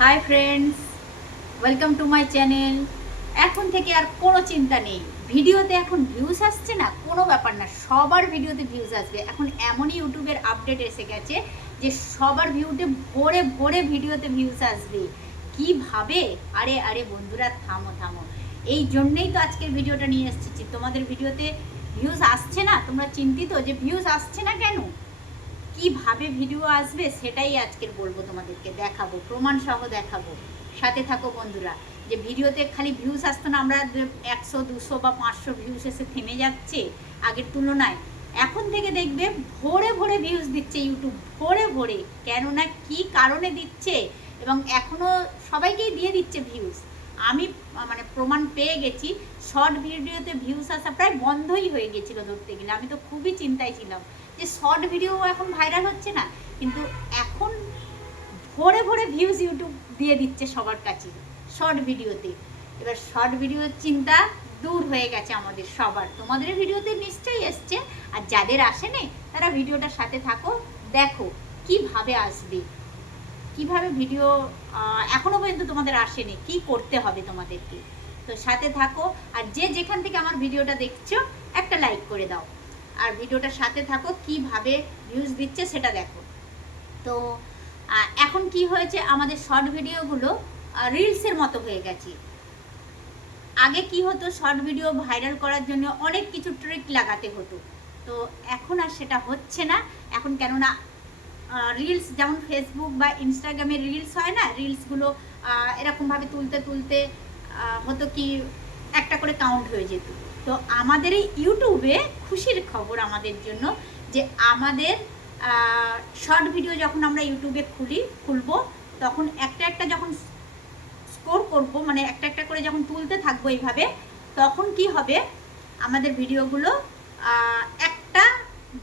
Hi friends, welcome to my channel. এখন থেকে আর কোনো চিন্তা নেই, ভিডিওতে এখন ভিউজ আসছে না, কোনো ব্যাপার না, সবার ভিডিওতে ভিউজ আসবে। এখন এমনই ইউটিউবের আপডেট এসে গেছে যে সবার ভিউতে ভরে ভরে ভিডিওতে ভিউজ আসবে। কিভাবে? আরে আরে বন্ধুরা, থামো থামো, এই জন্যেই তো আজকের ভিডিওটা নিয়ে এসেছি। তোমাদের ভিডিওতে ভিউজ আসছে না, তোমরা চিন্তিত যে ভিউজ আসছে না কেন, কিভাবে ভিডিও আসবে সেটাই আজকের বলবো, তোমাদেরকে দেখাবো, প্রমাণ সহ দেখাবো। সাথে থাকো বন্ধুরা। যে ভিডিওতে খালি ভিউজ আসতো না, আমরা 100 200 বা 500 ভিউজ এসে থেমে যাচ্ছে আগের তুলনায়। এখন থেকে দেখবে ভরে ভরে ভিউজ দিচ্ছে ইউটিউব, ভরে ভরে। কেননা কি কারণে দিচ্ছে, এবং এখনও সবাইকেই দিয়ে দিচ্ছে ভিউজ। আমি মানে প্রমাণ পেয়ে গেছি। শর্ট ভিডিওতে ভিউজ আসা প্রায় বন্ধই হয়ে গেছিলো ধরতে গেলে। আমি তো খুবই চিন্তায় ছিলাম যে শর্ট ভিডিও এখন ভাইরাল হচ্ছে না, কিন্তু এখন ভরে ভরে ভিউজ ইউটিউব দিয়ে দিচ্ছে সবার কাছে শর্ট ভিডিওতে। এবার শর্ট ভিডিওর চিন্তা দূর হয়ে গেছে আমাদের সবার। তোমাদের ভিডিওতে নিশ্চয়ই এসছে, আর যাদের আসেনি তারা ভিডিওটার সাথে থাকো, দেখো কিভাবে আসবে, কিভাবে ভিডিও এখনো পর্যন্ত তোমাদের আসেনি, কি করতে হবে তোমাদেরকে। তো সাথে থাকো, আর যে যেখান থেকে আমার ভিডিওটা দেখছো একটা লাইক করে দাও, আর ভিডিওটার সাথে থাকো, কিভাবে ভিউজ দিচ্ছে সেটা দেখো। তো এখন কি হয়েছে, আমাদের শর্ট ভিডিওগুলো রিলসের মতো হয়ে গেছে। আগে কি হতো, শর্ট ভিডিও ভাইরাল করার জন্য অনেক কিছু ট্রিক লাগাতে হতো, তো এখন আর সেটা হচ্ছে না। এখন কেননা রিলস, যেমন ফেসবুক বা ইনস্টাগ্রামে রিলস হয় না, রিলসগুলো এরকমভাবে তুলতে তুলতে হতো কি একটা করে কাউন্ট হয়ে যেত। তো আমাদের এই ইউটিউবে খুশির খবর আমাদের জন্য, যে আমাদের শর্ট ভিডিও যখন আমরা ইউটিউবে খুলবো, তখন একটা একটা যখন স্কোর করবো, মানে একটা একটা করে যখন তুলতে থাকবো এইভাবে, তখন কি হবে, আমাদের ভিডিওগুলো একটা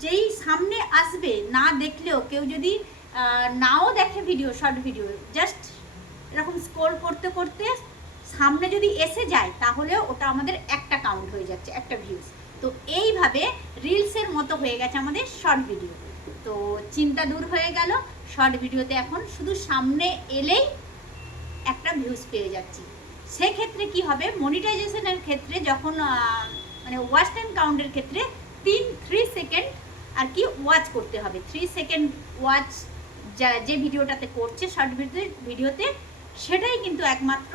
যেই সামনে আসবে, না দেখলেও কেউ যদি নাও দেখে ভিডিও, শর্ট ভিডিও জাস্ট এরকম স্ক্রল করতে করতে সামনে যদি এসে যায়, তাহলে ওটা আমাদের একটা কাউন্ট হয়ে যাচ্ছে, একটা ভিউজ। তো এইভাবে রিলসের মতো হয়ে গেছে আমাদের শর্ট ভিডিও। তো চিন্তা দূর হয়ে গেল, শর্ট ভিডিওতে এখন শুধু সামনে এলেই একটা ভিউজ পেয়ে যাচ্ছি। সেক্ষেত্রে কি হবে, মনিটাইজেশনের ক্ষেত্রে যখন মানে ওয়াচ টাইম কাউন্টের ক্ষেত্রে 3 সেকেন্ড আর কি ওয়াচ করতে হবে। 3 সেকেন্ড ওয়াচ যে ভিডিওটাতে করছে শর্ট ভিডিওতে, সেটাই কিন্তু একমাত্র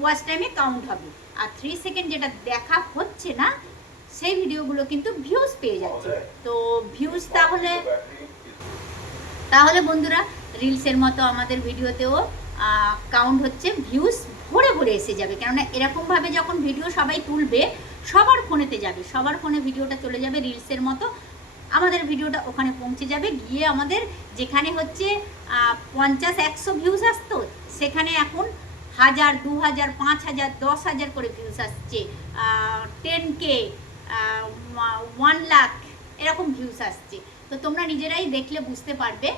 ওয়াচ টাইমে কাউন্ট হবে। আর 3 সেকেন্ড যেটা দেখা হচ্ছে না, সেই ভিডিওগুলো কিন্তু ভিউজ পেয়ে যাচ্ছে। তো ভিউজ তাহলে বন্ধুরা, রিলসের মতো আমাদের ভিডিওতেও কাউন্ট হচ্ছে, ভিউজ ভরে ভরে এসে যাবে। কেননা এরকমভাবে যখন ভিডিও সবাই তুলবে, সবার ফোনেতে যাবে, সবার ফোনে ভিডিওটা চলে যাবে রিলসের মতো, আমাদের ভিডিওটা ওখানে পৌঁছে যাবে, গিয়ে আমাদের যেখানে হচ্ছে 50-100 ভিউজ আসতো, সেখানে এখন 1000 2000 5000 10,000 করে ভিউজ আসছে, 10K 1 লাখ এরকম ভিউজ আসছে। তো তোমরা নিজেরাই দেখলে বুঝতে পারবে।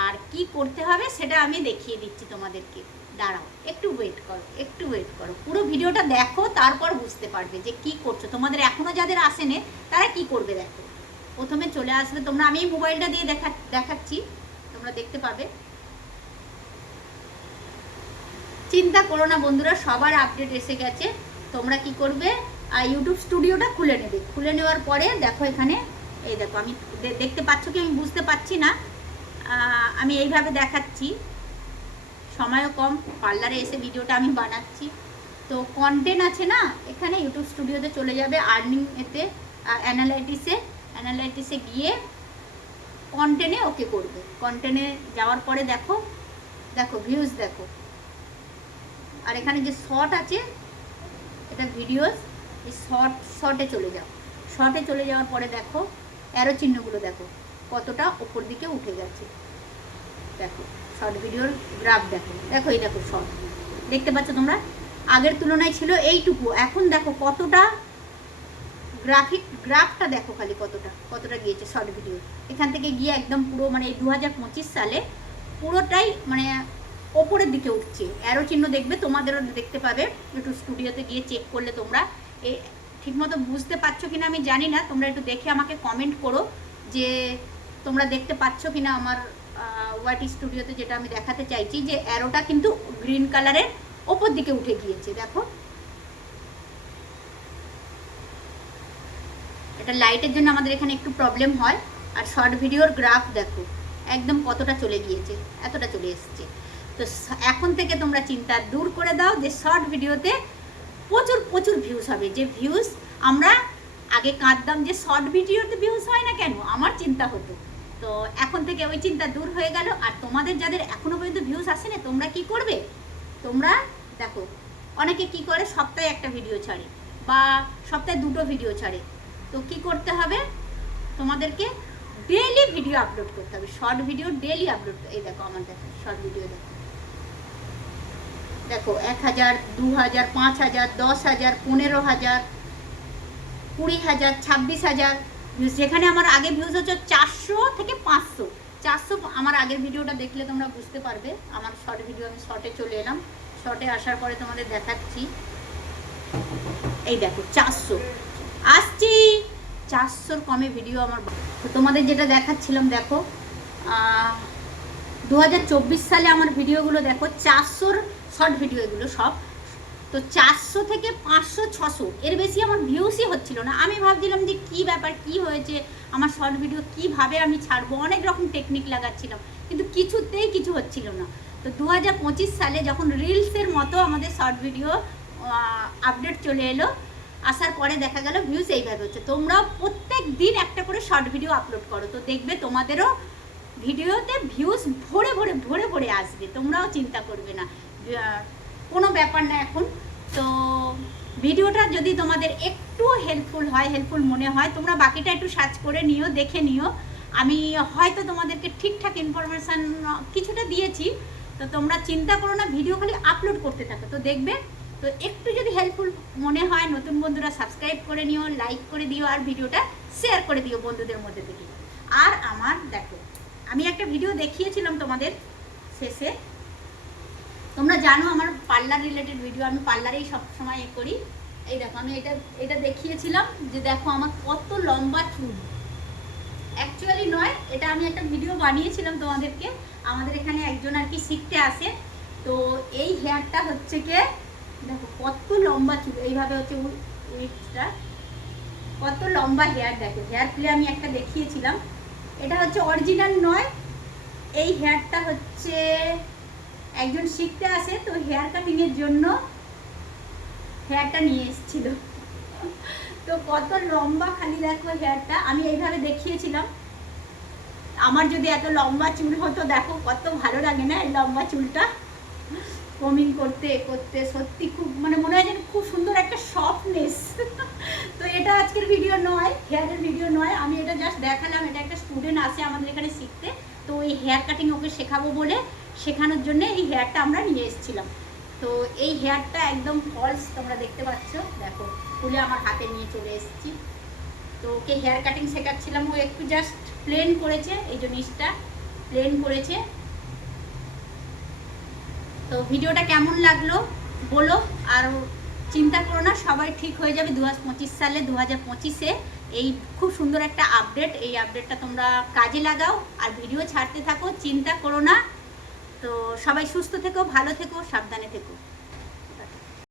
আর কি করতে হবে সেটা আমি দেখিয়ে দিচ্ছি তোমাদেরকে। দাঁড়াও, একটু ওয়েট করো, একটু ওয়েট করো, পুরো ভিডিওটা দেখো, তারপর বুঝতে পারবে যে কি করছো। তোমাদের এখনও যাদের আসেনি তারা কি করবে দেখো। প্রথমে চলে আসবে তোমরা, আমি মোবাইলটা দিয়ে দেখাচ্ছি, তোমরা দেখতে পাবে। চিন্তা করো না বন্ধুরা, সবার আপডেট এসে গেছে। তোমরা কি করবে, ইউটিউব স্টুডিওটা খুলে নেবে। খুলে নেওয়ার পরে দেখো এখানে, এই দেখো, আমি দেখতে পাচ্ছ কি আমি বুঝতে পারছি না, আমি এইভাবে দেখাচ্ছি, সময়ও কম, পার্লারে এসে ভিডিওটা আমি বানাচ্ছি। তো কন্টেন্ট আছে না, এখানে ইউটিউব স্টুডিওতে চলে যাবে, আর্নিং এতে অ্যানালাইটিসে গিয়ে কন্টেন্টে ওকে করবে। কন্টেন্টে যাওয়ার পরে দেখো, দেখো ভিউজ দেখো, আর এখানে যে শর্ট আছে, এটা ভিডিওস, এই শর্টে চলে যাও। শর্টে চলে যাওয়ার পরে দেখো অ্যারো চিহ্নগুলো দেখো কতটা ওপর দিকে উঠে গেছে। দেখো শর্ট ভিডিওর গ্রাফ দেখো, দেখো এই দেখো শর্ট, দেখতে পাচ্ছ তোমরা, আগের তুলনায় ছিল এইটুকু, এখন দেখো কতটা গ্রাফটা দেখো, খালি কতটা গিয়েছে শর্ট ভিডিও। এখান থেকে গিয়ে একদম পুরো মানে এই 2025 সালে পুরোটাই মানে ওপরের দিকে উঠছে। অ্যারো চিহ্ন দেখবে, তোমাদেরও দেখতে পাবে, ইউটিউব স্টুডিওতে গিয়ে চেক করলে তোমরা। এই ঠিকমতো বুঝতে পারছো কিনা আমি জানি না, তোমরা একটু দেখে আমাকে কমেন্ট করো যে তোমরা দেখতে পাচ্ছ কিনা আমার ওয়াটি স্টুডিওতে যেটা আমি দেখাতে চাইছি, যে অ্যারোটা কিন্তু গ্রিন কালারের ওপর দিকে উঠে গিয়েছে। দেখো, এটা লাইটের জন্য আমাদের এখানে একটু প্রবলেম হয়। আর শর্ট ভিডিওর গ্রাফ দেখো একদম কতটা চলে গিয়েছে, এতটা চলে এসছে। তো এখন থেকে তোমরা চিন্তা দূর করে দাও যে শর্ট ভিডিওতে প্রচুর প্রচুর ভিউজ হবে। যে ভিউজ আমরা আগে কাঁদতাম যে শর্ট ভিডিওতে ভিউজ হয় না কেন, আমার চিন্তা হতো। তো এখন থেকে ওই চিন্তা দূর হয়ে গেল। আর তোমাদের যাদের এখনো পর্যন্ত ভিউজ আসে না, তোমরা কি করবে, তোমরা দেখো অনেকে কি করে সপ্তাহে একটা ভিডিও ছাড়ে বা সপ্তাহে 2টো ভিডিও ছাড়ে। তো কি করতে হবে, তোমাদেরকে ডেইলি ভিডিও আপলোড করতে হবে, শর্ট ভিডিও ডেইলি আপলোড। এই দেখো আমার দেখো শর্ট ভিডিও দেখো, দেখো 1000, 2000, 5000, 10000, 15000, 20000, 26000 ভিউজ। যেখানে আমার আগে ভিউজ হচ্ছে 400 থেকে 500। 400 আমার আগের ভিডিওটা দেখলে তোমরা বুঝতে পারবে। আমার শর্ট ভিডিও, আমি শর্টে চলে এলাম, শর্টে আসার পরে তোমাদের দেখাচ্ছি। এই দেখো 400 আসছি, 400-র কমে ভিডিও আমার। তো তোমাদের যেটা দেখাচ্ছিলাম দেখো 2024 সালে আমার ভিডিওগুলো দেখো 400-র শর্ট ভিডিও, এগুলো সব। তো 400 থেকে 500, 600 এর বেশি আমার ভিউসই হচ্ছিল না। আমি ভাবছিলাম যে কি ব্যাপার, কি হয়েছে আমার শর্ট ভিডিও, কিভাবে আমি ছাড়বো, অনেক রকম টেকনিক লাগাচ্ছিলাম, কিন্তু কিছুতেই কিছু হচ্ছিল না। তো 2025 সালে যখন রিলসের মতো আমাদের শর্ট ভিডিও আপডেট চলে এলো, আসার পরে দেখা গেল ভিউজ এইভাবে হচ্ছে। তোমরাও প্রত্যেক দিন একটা করে শর্ট ভিডিও আপলোড করো, তো দেখবে তোমাদেরও ভিডিওতে ভিউজ ভরে ভরে ভরে ভরে আসবে, তোমরাও চিন্তা করবে না, কোনো ব্যাপার না এখন। তো ভিডিওটা যদি তোমাদের একটু হেল্পফুল হয়, হেল্পফুল মনে হয়, তোমরা বাকিটা একটু সার্চ করে নিও, দেখে নিও। আমি হয়তো তোমাদেরকে ঠিকঠাক ইনফরমেশান কিছুটা দিয়েছি। তো তোমরা চিন্তা করো না, ভিডিও খালি আপলোড করতে থাকো, তো দেখবে। তো একটু যদি হেল্পফুল মনে হয়, নতুন বন্ধুরা সাবস্ক্রাইব করে নিও, লাইক করে দিও, আর ভিডিওটা শেয়ার করে দিও বন্ধুদের মধ্যে থেকে। আর আমার দেখো, আমি একটা ভিডিও দেখিয়েছিলাম তোমাদের শেষে, তোমরা জানো আমার পার্লার রিলেটেড ভিডিও, আমি পার্লারেই সবসময় করি। এই দেখো আমি এটা দেখিয়েছিলাম যে দেখো আমার কত লম্বা চুল। অ্যাকচুয়ালি নয়, এটা আমি একটা ভিডিও বানিয়েছিলাম তোমাদেরকে। আমাদের এখানে একজন আর কি শিখতে আসে, তো এই হেয়ারটা হচ্ছে কি দেখো কত লম্বা চুল, এইভাবে হচ্ছে উইথটা, কত লম্বা হেয়ার। দেখো হেয়ার প্লে আমি একটা দেখিয়েছিলাম, এটা হচ্ছে অরিজিনাল নয়। এই হেয়ারটা হচ্ছে একজন শিখতে আসে, তো হেয়ার কাটিংয়ের জন্য হেয়ারটা নিয়ে এসেছিল। তো কত লম্বা, খালি দেখো হেয়ারটা আমি এইভাবে দেখিয়েছিলাম। আমার যদি এত লম্বা চুল হতো, দেখো কত ভালো লাগে না এই লম্বা চুলটা কমিং করতে করতে, সত্যি খুব মানে মনে হয় যেন খুব সুন্দর একটা সফটনেস। তো এটা আজকের ভিডিও নয়, হেয়ারের ভিডিও নয়, আমি এটা জাস্ট দেখালাম। এটা একটা স্টুডেন্ট আসে আমাদের এখানে শিখতে, তো এই হেয়ার কাটিং ওকে শেখাবো বলে, শেখানোর জন্য এই হেয়ারটা আমরা নিয়ে এসেছিলাম। তো এই হেয়ারটা একদম ফলস, তোমরা দেখতে পাচ্ছ, দেখো খুলে আমার হাতে নিয়ে চলে এসেছি। তো ওকে হেয়ার কাটিং শেখাচ্ছিলাম, ও একটু জাস্ট প্লেন করেছে, এই যে নিচটা প্লেন করেছে। তো ভিডিওটা কেমন লাগলো বলো, আর চিন্তা করো না, সবাই ঠিক হয়ে যাবে 2025 সালে। 2025-এ এই খুব সুন্দর একটা আপডেট, এই আপডেটটা তোমরা কাজে লাগাও আর ভিডিও ছাড়তে থাকো, চিন্তা করো না। তো সবাই সুস্থ থেকো, ভালো থেকো, সাবধানে থেকো।